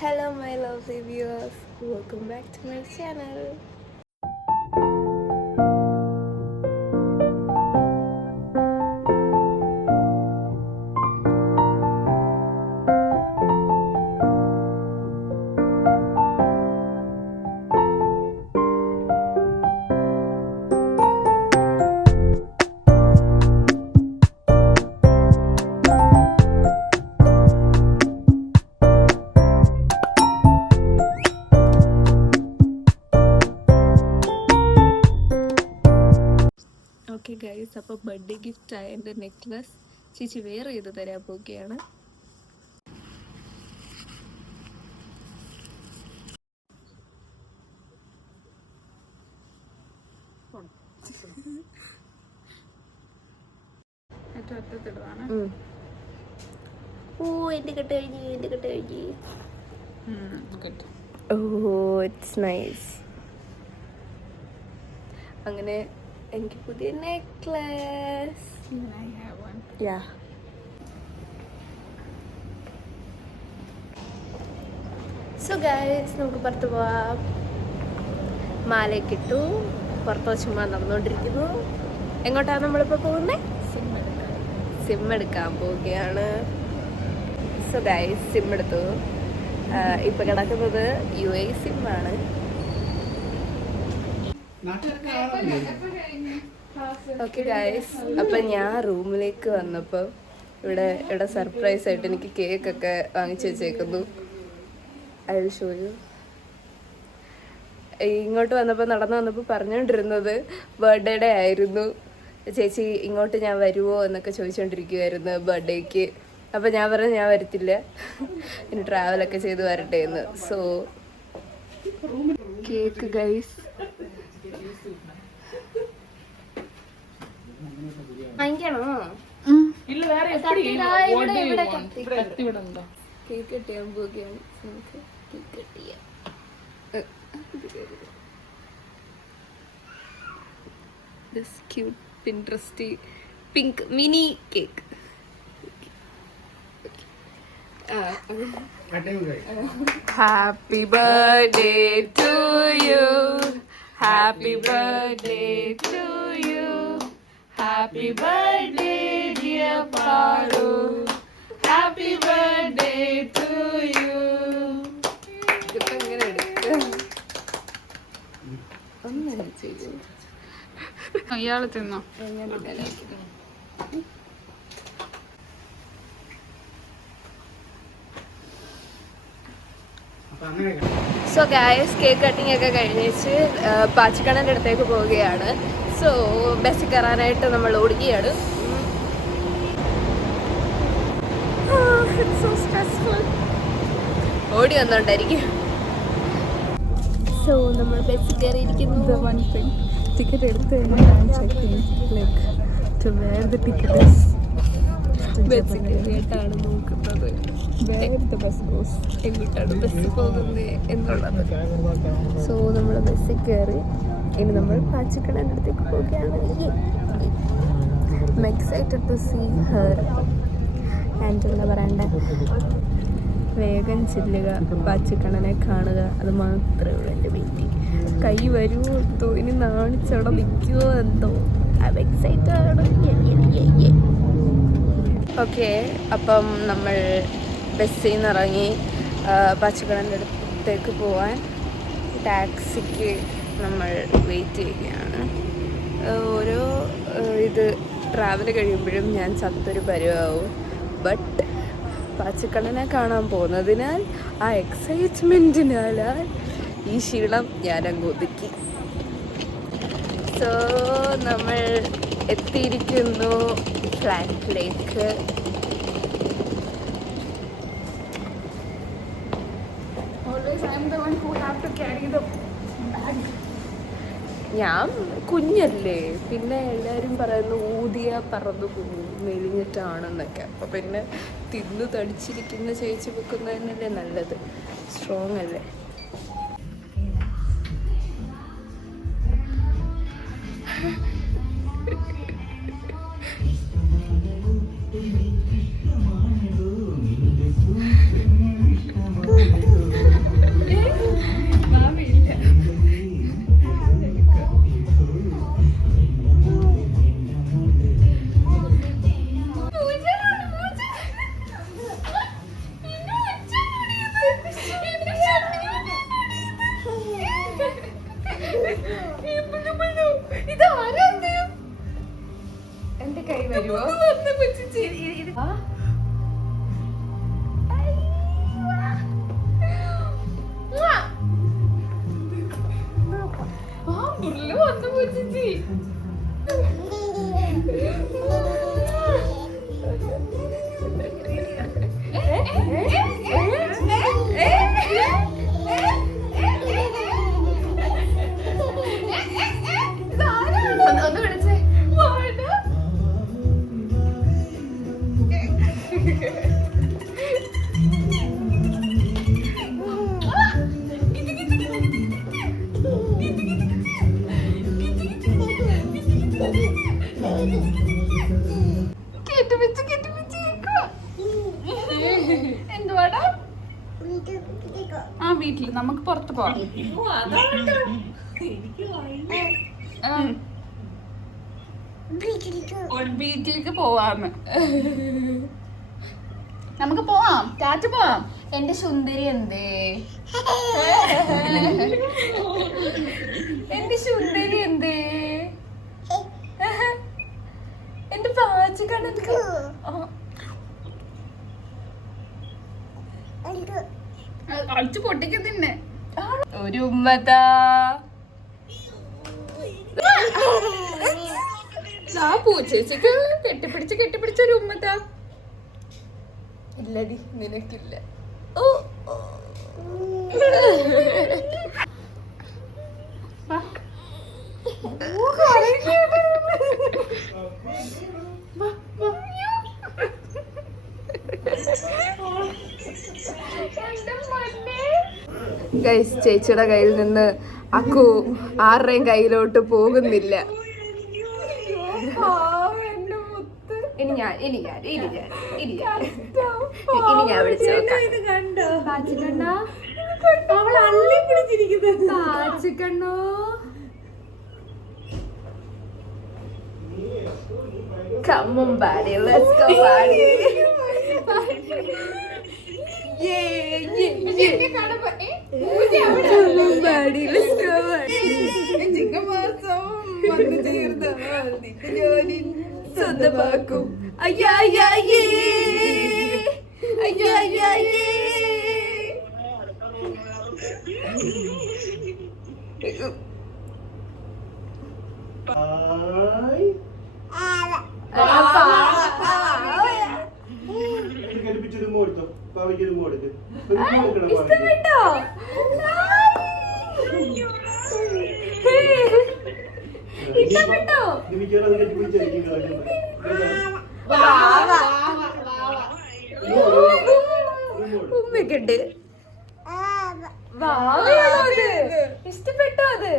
Hello my lovely viewers, welcome back to my channel. Okay guys, അപ്പോൾ birthday ഗിഫ്റ്റായ എൻ്റെ necklace ചേച്ചി wear ചെയ്ത് തരാൻ പോവുകയാണ്. ഓ എൻ്റെ കെട്ട് കഴിഞ്ഞ് ഓ ഇറ്റ്സ് നൈസ്. അങ്ങനെ എനിക്ക് പുതിയ നെക്ലസ്. യാ സോ ഗൈസ്, നമുക്ക് പുറത്ത് പോവാം. മാലയൊക്കെ ഇട്ടു, പുറത്ത് ചുമ്മാ നടന്നുകൊണ്ടിരിക്കുന്നു. എങ്ങോട്ടാണ് നമ്മളിപ്പോൾ പോകുന്നത്? സിം എടുക്കാൻ പോവുകയാണ്. സോ ഗൈസ്, സിം എടുത്തു. ഇപ്പം കിടക്കുന്നത് UAE സിമ്മാണ്. ഓക്കെ ഗൈസ്, അപ്പം ഞാൻ റൂമിലേക്ക് വന്നപ്പോൾ ഇവിടെ സർപ്രൈസ് ആയിട്ട് എനിക്ക് കേക്കൊക്കെ വാങ്ങിച്ചു വെച്ചേക്കുന്നു. I will show you. ഇങ്ങോട്ട് വന്നപ്പോൾ നടന്നു വന്നപ്പോൾ പറഞ്ഞുകൊണ്ടിരുന്നത് ബർത്ത്ഡേ ആയിരുന്നു. ചേച്ചി ഇങ്ങോട്ട് ഞാൻ വരുമോ എന്നൊക്കെ ചോദിച്ചുകൊണ്ടിരിക്കുമായിരുന്നു ബർത്ത്ഡേക്ക്. അപ്പം ഞാൻ പറഞ്ഞു ഞാൻ വരത്തില്ല, ഇനി ട്രാവലൊക്കെ ചെയ്ത് വരട്ടെ എന്ന്. സോ കേക്ക് ഗൈസ് വാങ്ങിക്കണോ? കേക്ക് കെട്ടിയാൻ പോവുകയാണ്. നമുക്ക് കേക്ക് കെട്ടിയാം. This cute Pinteresty pink mini cake. Happy birthday to you. Happy birthday to you. Happy birthday dear Paru. Happy birthday to you. ഇതിപ്പോ എങ്ങനെ എടുക്കുക? ഒന്നും ചെയ്യൂ. ഇയാള് തിന്നോ? സോ ഗായസ്, കേക്ക് കട്ടിങ് ഒക്കെ കഴിഞ്ഞിട്ട് പാച്ചിക്കണ്ണൻ്റെ അടുത്തേക്ക് പോവുകയാണ്. സോ ബസ്സിൽ കയറാനായിട്ട് നമ്മൾ ഓടുകയാണ്. ഓടി വന്നോണ്ടായിരിക്കും. സോ നമ്മൾ ബസ്സിൽ കയറിയിരിക്കുന്നു. ടിക്കറ്റ് എടുത്ത് കഴിഞ്ഞാൽ ബസ്സിൽ കയറിയിട്ടാണ് നോക്കുന്നത് എങ്ങോട്ടാണ് ബസ് പോകുന്നത് എന്നുള്ളത്. സോ നമ്മൾ ബസ്സിൽ കയറി ഇനി നമ്മൾ പാച്ചിക്കണ്ണൻ്റെ അടുത്തേക്ക് പോവുകയാണ്. Excited to see her. And എന്താ പറയണ്ട, വേഗം ചെല്ലുക, പാച്ചിക്കണ്ണനെ കാണുക, അത് മാത്രമേ ഉള്ളൂ എൻ്റെ വെയിറ്റിംഗ്. കൈ വരുമോ എന്തോ, ഇനി നാണിച്ചവിടെ നിൽക്കുമോ എന്തോ. I am excited. ഓക്കെ, അപ്പം നമ്മൾ ബസ്സിൽ നിന്ന് ഇറങ്ങി പാച്ചിക്കണ്ണൻ്റെ അടുത്തേക്ക് പോവാൻ ടാക്സിക്ക് നമ്മൾ വെയിറ്റ് ചെയ്യുകയാണ്. ഓരോ ട്രാവൽ കഴിയുമ്പോഴും ഞാൻ ചത്തൊരു പരുവാവും. ബട്ട് പാച്ചിക്കണ്ണനെ കാണാൻ പോകുന്നതിനാൽ ആ എക്സൈറ്റ്മെൻറ്റിനാൽ ഈ ക്ഷീണം ഞാനങ്ങ് ഒതുക്കി. സോ നമ്മൾ എത്തിയിരിക്കുന്നു ഫ്ലാറ്റിലേക്ക്. ഞാൻ കുഞ്ഞല്ലേ, പിന്നെ എല്ലാവരും പറയുന്നു ഊതിയ പറന്നു പോകും, മെലിഞ്ഞിട്ടാണെന്നൊക്കെ. അപ്പോൾ പിന്നെ തിന്നു തടിച്ചിരിക്കുന്ന ചേച്ചി വെക്കുന്നതന്നല്ലേ നല്ലത്, സ്ട്രോങ് അല്ലേ. മാമിയില്ല. എന്റെ കൈ വരുമോ? ഒന്ന് വിളിച്ചേ. എന്തുവാടാ? ആ വീട്ടില് നമുക്ക് പുറത്ത് പോവാം. വീട്ടിലേക്ക് പോവാന്ന്. നമുക്ക് പോവാം, ടാറ്റ പോവാം. എന്റെ സുന്ദരി എന്തേ? എന്റെ സുന്ദരി എന്തേ? എന്റെ പാച്ചക്കാണ് അടിച്ചു പൊട്ടിക്ക് നിന്നെ. ഒരു ഉമ്മതാ. ആ പൂച്ചേച്ചിക്ക് കെട്ടിപ്പിടിച്ച് ഒരു ഉമ്മത്താ. ഇല്ലടി, നിനക്കില്ല. ഗൈസ്, ചേച്ചിയുടെ കയ്യിൽ നിന്ന് അക്കു ആരുടെയും കയ്യിലോട്ട് പോകുന്നില്ല. ഇനി ഞാൻ വിളിച്ചു പാച്ചിക്കണ്ണോ. Come on, buddy, let's go, buddy. സ്വന്തമാക്കും. ഇഷ്ടപ്പെട്ടോ? ഇഷ്ടപ്പെട്ടോ? ഉമ്മക്കുണ്ട്. വാവയാണോ അത്? ഇഷ്ടപ്പെട്ടോ അത്?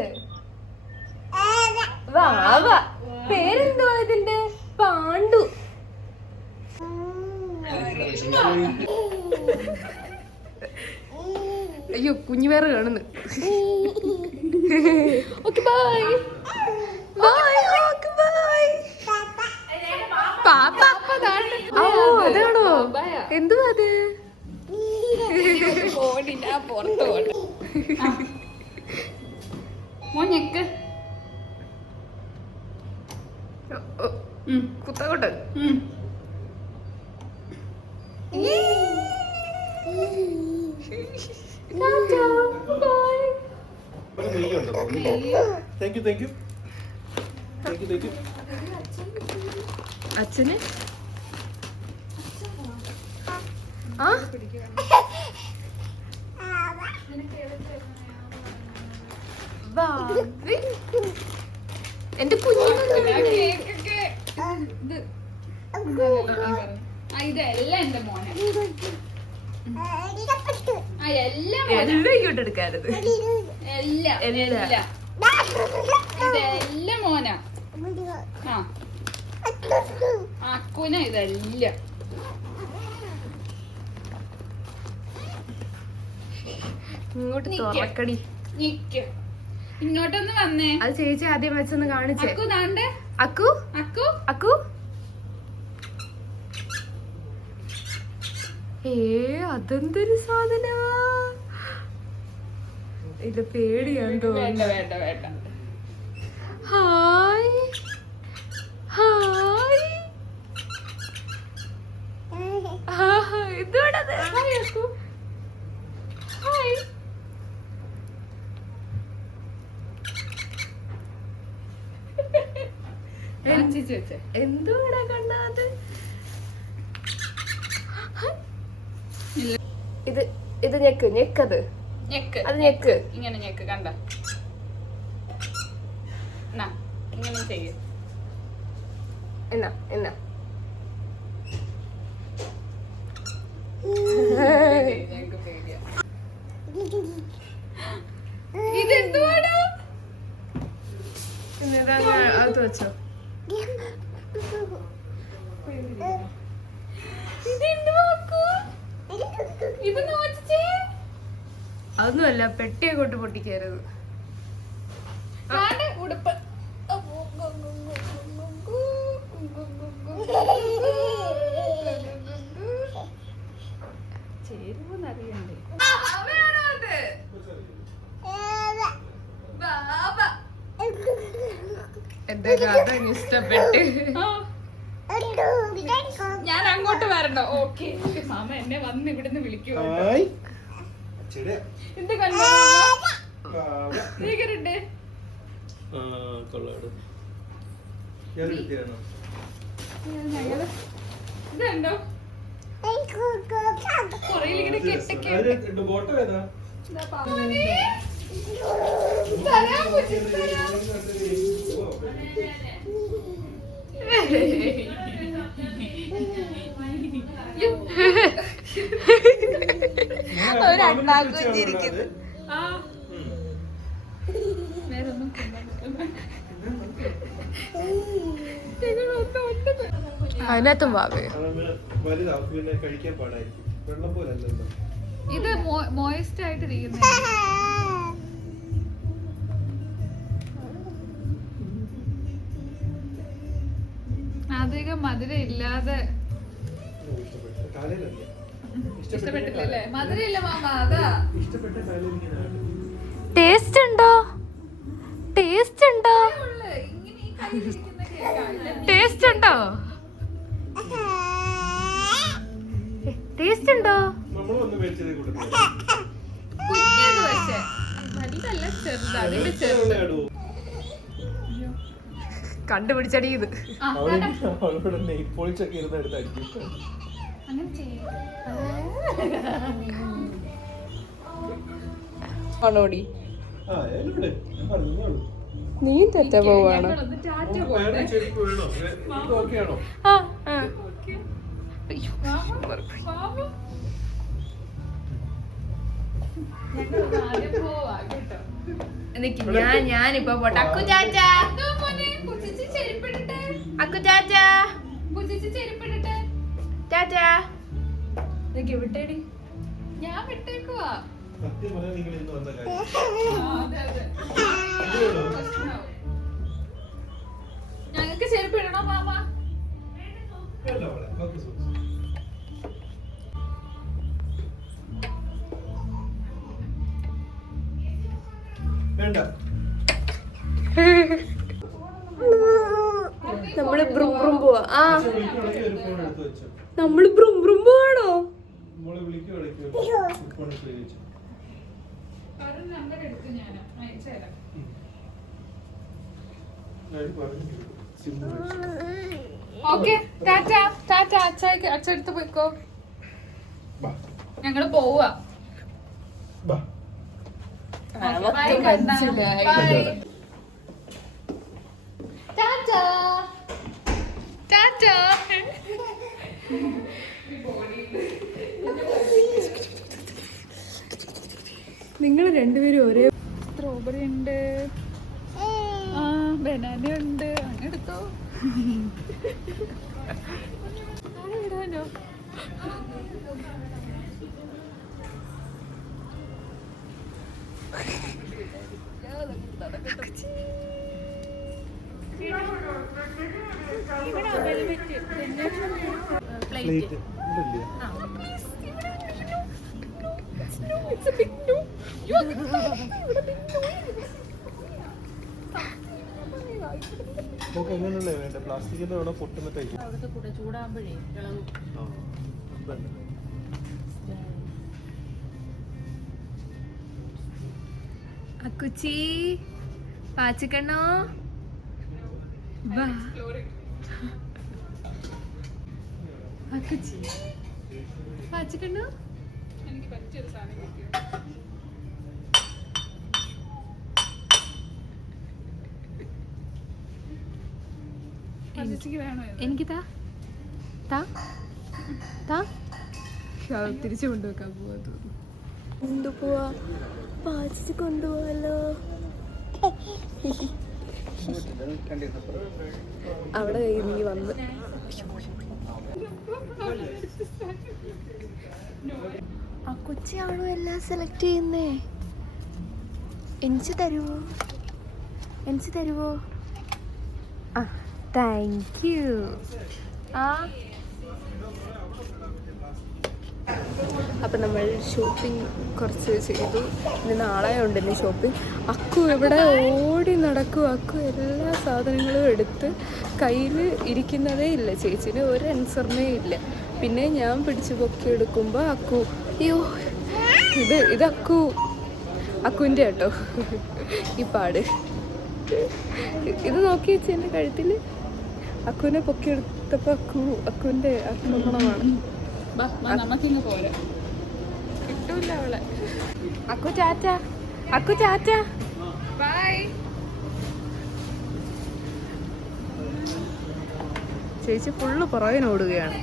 വാവ. പേരെന്തോ ഇതിന്റെ? പാണ്ഡു. അയ്യോ, കുഞ്ഞു വേറെ കാണുന്നു. Okay, bye bye. Okay, bye. പാപ്പ. ഓ, അതാണോ? എന്തുവാ അത്? മോഞ്ഞക്ക് കുത്തകോട്ട്. അച്ഛന് ആ എന്റെ കുഞ്ഞിനെ ഇതെല്ലാം എന്റെ മോനെ. എല്ലാം ഇങ്ങോട്ട് എടുക്കരുത്. ഇതെല്ലാം മോനാ. ആ അക്കുന ഇതെല്ലാം. ഇങ്ങോട്ട് തുറക്കടി. നിക്ക്. ഇങ്ങോട്ടൊന്ന് വന്നേ. അത് ചേച്ചി ആദ്യം വെച്ചൊന്ന് കാണിച്ചേ. അക്കു ദാണ്ടെ. അക്കു അക്കു അക്കു അതെന്തൊരു സാധന. ഇത് പേടിയാന്ന് തോന്നുന്നു. വേണ്ട വേണ്ട. Hi hi. ഇതോടത് ഹായ്. എന്തോടാ കണ്ണാത്. ഇത് ഞെക്ക് ഞെക്കത് ഞെക്ക്. അത് ഞെക്ക്. ഇങ്ങനെ ഞെക്ക്. കണ്ട ഇങ്ങനെ ചെയ്യ. എന്നാ എന്നാ ഞങ്ങക്ക് പേടിയാ. ഇതെന്തുവാടാ? അത് വെച്ചോ. അതൊന്നുമല്ല, പെട്ടിയെ കൊണ്ട് പൊട്ടിക്കരുത്. ഉടുപ്പ്. ചേരുവെന്നറിയണ്ടേ? എന്തായാലും അതങ്ങ് ഇഷ്ടപ്പെട്ട്. ഞാൻ അങ്ങോട്ട് വരണോ? ഓക്കെ. മാമ എന്നെ വന്ന് ഇവിടുന്ന് വിളിക്കുവോ? എന്ത് കണ്ടോ നീകരുണ്ട്? ഇതുണ്ടോ? കൊറയിലിങ്ങനെ കെട്ടൊക്കെ ഒരണ്ണാക്കുഞ്ഞിരിക്കുന്നു. അതിനകത്തും വാവേ. ഇത് മോയിസ്റ്റ് ആയിട്ടിരിക്കുന്ന അധികം മധുരം ഇല്ലാതെ. ഇഷ്ടപ്പെട്ടില്ലല്ലേ? മധുരം ഇല്ല മാമ. അതാ ടേസ്റ്റ് ഉണ്ടോ? ടേസ്റ്റ് ഉണ്ടോ? ടേസ്റ്റ് ഉണ്ടോ? ടേസ്റ്റ് ഉണ്ടോ? കുഞ്ഞത് പക്ഷേ വലുതല്ല, ചെറുത്. അതിന്റെ ചെറുത് കണ്ടുപിടിച്ചടി. ഇത് അങ്ങനെ ചെയ്യും. ആണോടി? നീ തെറ്റ പോവാണോ? ഞാനിപ്പോ പോട്ടെ. അക്കു ചാച്ച, അക്കു ചാച്ച, ചാച്ച വിട്ടേടി. ഞാൻ വിട്ടേക്കുവാ. ഞങ്ങൾക്ക് ചെരുപ്പ് ഇടണോ മാമ? നമ്മള് ബ്രും ബ്രും പോവാ. ആ നമ്മള് ബ്രും ബ്രും പോവാണോ? നമ്പർ എടുത്തു ഞാൻ അയച്ചുതരാം. ഓക്കെ ടാറ്റ ടാറ്റ. അച്ഛടുത്ത് പോയിക്കോ. ഞങ്ങള് പോവാ. നിങ്ങൾ രണ്ടുപേരും ഒരേ. സ്ട്രോബെറി ഉണ്ട്, ബനാന ഉണ്ട്. അങ്ങനെ എടുത്തോ. ഇടാനോ? പ്ലേറ്റ് എങ്ങനെയല്ലേ വേണ്ട പ്ലാസ്റ്റിക്കിന്റെ വേണം പൊട്ടുന്ന ടൈപ്പ് അവിടുത്തെ കൂടെ ചൂടാകുമ്പോഴേ ഇളകും. അക്കുച്ചി പാച്ചിക്കണ്ണോ വാ. അക്കുച്ചി പാച്ചിക്കണ്ണോ എനിക്ക് പറ്റിയൊരു സാധനം കിട്ടിയോ? ചേച്ചിക്ക് വേണോ ഇത്? എനിക്ക് താ താ താ തിരിച്ചു കൊണ്ടുവെക്കാൻ പോവാ തോന്നുന്നു. കൊണ്ടുപോവാ പാച്ചിച്ച് കൊണ്ടുപോവാലോ. അവിടെ നീ വന്ന് ആ കൊച്ചിയാണോ എല്ലാം സെലക്ട് ചെയ്യുന്നേ? എനിക്ക് തരുവോ? ആ താങ്ക് യു. ആ അപ്പം നമ്മൾ ഷോപ്പിംഗ് കുറച്ച് ചെയ്തു. ഇനി നാളെ ഉണ്ടല്ലേ ഷോപ്പിംഗ്. അക്കു ഇവിടെ ഓടി നടക്കും. അക്കു എല്ലാ സാധനങ്ങളും എടുത്ത് കയ്യിൽ ഇരിക്കുന്നതേ ഇല്ല. ചേച്ചിന് ഒരു അനുസരണേ ഇല്ല. പിന്നെ ഞാൻ പിടിച്ച് പൊക്കി എടുക്കുമ്പോൾ അക്കു അയ്യോ ഇത് അക്കുവിൻ്റെ കേട്ടോ ഈ പാട്. ഇത് നോക്കി വെച്ച് എൻ്റെ കഴുത്തിൽ അക്കുവിനെ പൊക്കി എടുത്തപ്പോൾ അക്കുവിൻ്റെ ആക്രമണമാണ്. നമുക്കിങ്ങ് പോരാ, കിട്ടൂല അവളെ. അക്കു ചാറ്റ ബൈ. ചേച്ചി ഫുള്ള് പുറകിനോടുകയാണ്.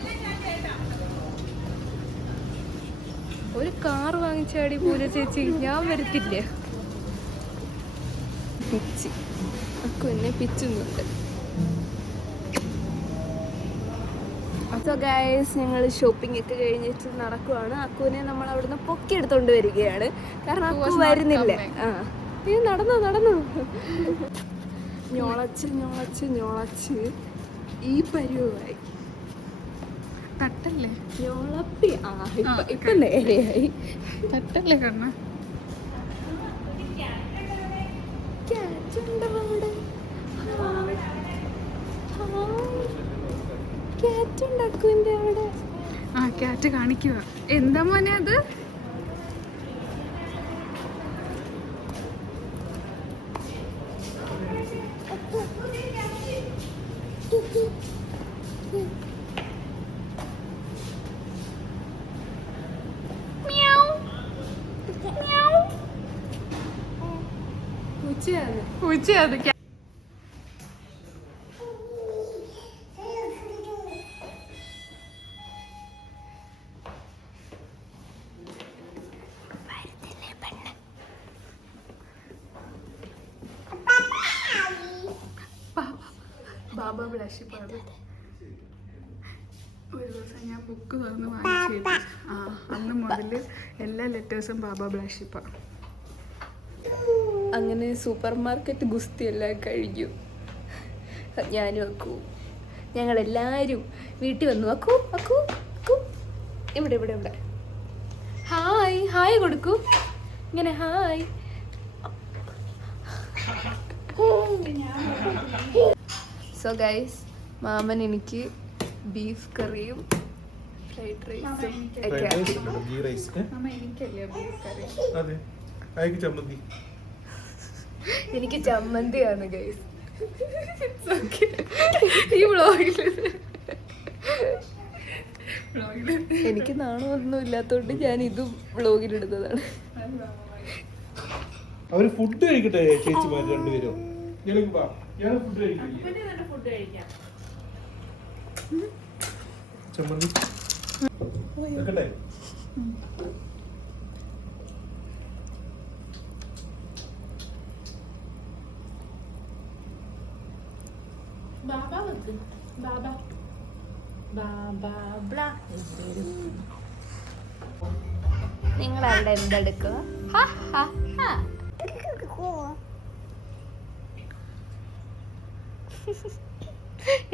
ഒരു കാർ വാങ്ങിച്ചാടി പൂജ ചേച്ചി, ഞാൻ വരത്തില്ല. പിച്ച് അക്കു എന്നെ പിച്ചുന്നുണ്ട്. സോ ഗൈസ്, ഞങ്ങൾ ഷോപ്പിംഗ് ഒക്കെ കഴിഞ്ഞിട്ട് നടക്കുവാണ്. അക്കുവിനെ നമ്മൾ അവിടുന്ന് പൊക്കിയെടുത്തോണ്ട് വരികയാണ്. കാരണം അക്കു വരുന്നില്ല. ആ ഇത് നടന്നു ഞൊളച്ച് ഈ പരുവായി. തട്ടല്ലേ ഞൊളപ്പി. ആ ഇപ്പൊ നേരെയായി. തട്ടല്ലേ കണ്ണ. ക്യാറ്റുണ്ടാക്കുവിൻ്റെ അവിടെ. ആ ക്യാറ്റ് കാണിക്കുക. എന്താ മോനെ അത്? പൂച്ചയത്. ബാബ ബ്ലഷിപ്പാണ്. ഒരു ദിവസം ഞാൻ ബുക്ക് തുറന്ന് വാങ്ങിച്ചു. അന്ന് മുതൽ എല്ലാ ലെറ്റേഴ്സും ബാബ ബ്ലഷിപ്പാണ്. അങ്ങനെ സൂപ്പർ മാർക്കറ്റ് ഗുസ്തിയെല്ലാം കഴിഞ്ഞു. ഞാനും അക്കു ഞങ്ങളെല്ലാവരും വീട്ടിൽ വന്നു. അക്കു ഇവിടെ ഹായ് കൊടുക്കൂ. ഇങ്ങനെ ഹായ്. സോ ഗൈസ്, മാമൻ എനിക്ക് ബീഫ് കറിയും ഫ്രൈഡ് റൈസും ഒക്കെ ആക്കി. എനിക്ക് ചമ്മന്തിയാണ് ഗൈസ്. ഈ വ്ളോഗിൽ എനിക്ക് നാണമൊന്നും ഇല്ലാത്തോണ്ട് ഞാൻ ഇതും വ്ളോഗിലിടുന്നതാണ്. അവര് ഫുഡ് കഴിക്കട്ടെ ചേച്ചിമാർ രണ്ടുപേരും. ചമ്മന്തി വെക്കട്ടെ. നിങ്ങൾ അവിടെ എന്തെടുക്കുക?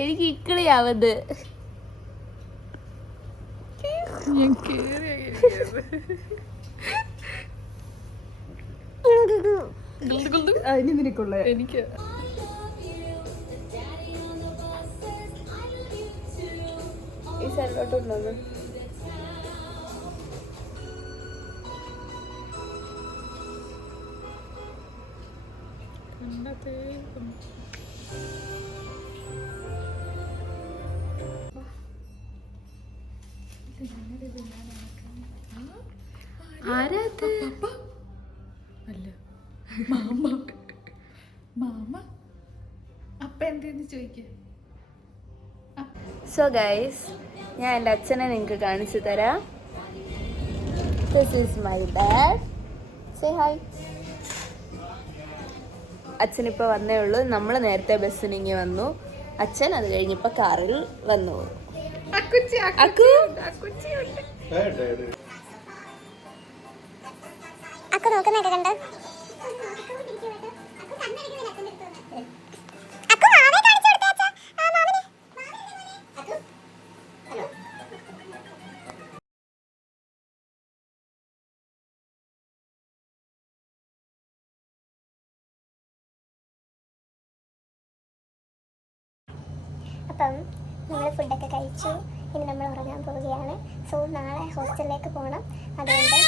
എനിക്ക് ഇക്കിളിയാവത്. ഞാൻ കേറി അതിന് നിനക്കുള്ള എനിക്ക് ഈ സൈഡിലോട്ടുള്ളത്. ആരാത്? അല്ല മാമ. മാമ അപ്പ എന്തെന്ന് ചോദിക്ക. സോ ഗൈസ്, ഞാൻ എൻ്റെ അച്ഛനെ നിങ്ങൾക്ക് കാണിച്ചു തരാം. This is my dad. Say hi. അച്ഛനിപ്പോൾ വന്നേ ഉള്ളൂ. നമ്മൾ നേരത്തെ ബസ്സിന് ഇങ്ങനെ വന്നു. അച്ഛൻ അത് കഴിഞ്ഞിപ്പോൾ കാറിൽ വന്നു. അക്കു അക്കു നോക്കുന്നൊക്കെ കണ്ട് അപ്പം നമ്മൾ ഫുഡൊക്കെ കഴിച്ചു. ഇനി നമ്മൾ ഉറങ്ങാൻ പോവുകയാണ്. സോ നാളെ ഹോസ്റ്റലിലേക്ക് പോകണം. അതുകൊണ്ട്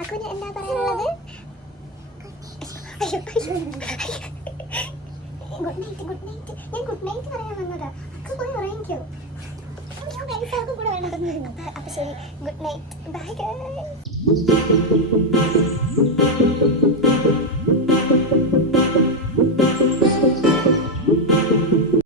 അക്കുവിന് എന്താ പറയാനുള്ളത്? Good night. ഞാൻ ഗുഡ് നൈറ്റ് പറയാൻ വന്നതാ. അക്കു പോയി ഉറങ്ങിക്കോ. കൂടെ വേണമെന്നിരുന്നു. അപ്പൊ ശരി, ഗുഡ് നൈറ്റ്. Bye guys.